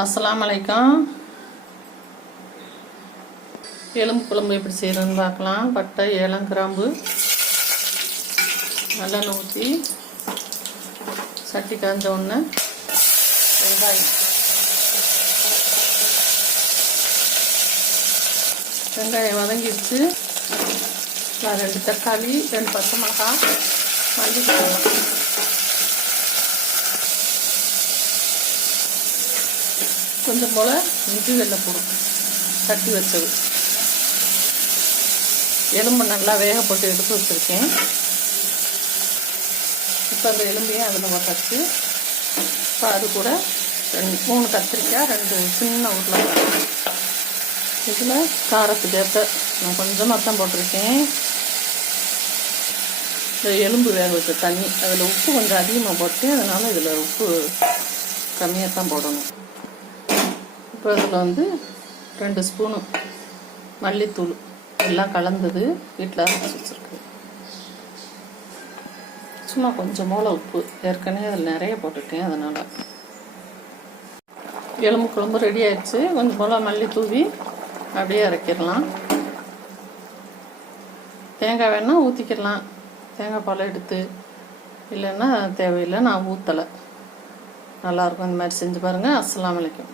அஸ்ஸலாமு அலைக்கும். எலும்பு குழம்பு எப்படி செய்யறதுன்னு பார்க்கலாம். பட்டை, ஏலம், கிராம்பு, நல்லெண்ணெய் ஊற்றி சட்டி காய்ஞ்ச உடனே வெங்காயம் வதங்கிடுச்சு. 2 தக்காளி, 2 பச்சை மிளகாய், மல்லித்தூள், கொஞ்சம் போல் இஞ்சி வெள்ளைப்பூடு தட்டி வச்சது. எலும்பு நல்லா வேக போட்டு எடுத்து வச்சுருக்கேன். இப்போ அந்த எலும்பையும் அதில் போட்டாச்சு. இப்போ அது கூட 3 கத்திரிக்காய், 2 சின்ன உருளைக்கிழங்கு. இதில் காரத்துக்கு ஏற்ற நான் கொஞ்சமாக தான் போட்டிருக்கேன். இந்த எலும்பு வேக வச்ச தண்ணி, அதில் உப்பு கொஞ்சம் அதிகமாக போட்டேன், அதனால் இதில் உப்பு கம்மியாக தான் போடணும். இப்போ அதில் 2 ஸ்பூனு மல்லித்தூள் எல்லாம் கலந்தது வீட்டில் அரைச்சி வச்சுருக்கு. சும்மா கொஞ்சம் போல் உப்பு, ஏற்கனவே அதில் நிறைய போட்டுட்டேன், அதனால். எலும்பு குழம்பு ரெடி ஆயிடுச்சு. கொஞ்சம் போல் மல்லி தூவி அப்படியே இறக்கிடலாம். தேங்காய் வேணால் ஊற்றிக்கிடலாம், தேங்காய் பால் எடுத்து. இல்லைன்னா தேவையில்லை, நான் ஊற்றலை. நல்லாயிருக்கும். இந்த மாதிரி செஞ்சு பாருங்கள். அஸ்ஸலாமு அலைக்கும்.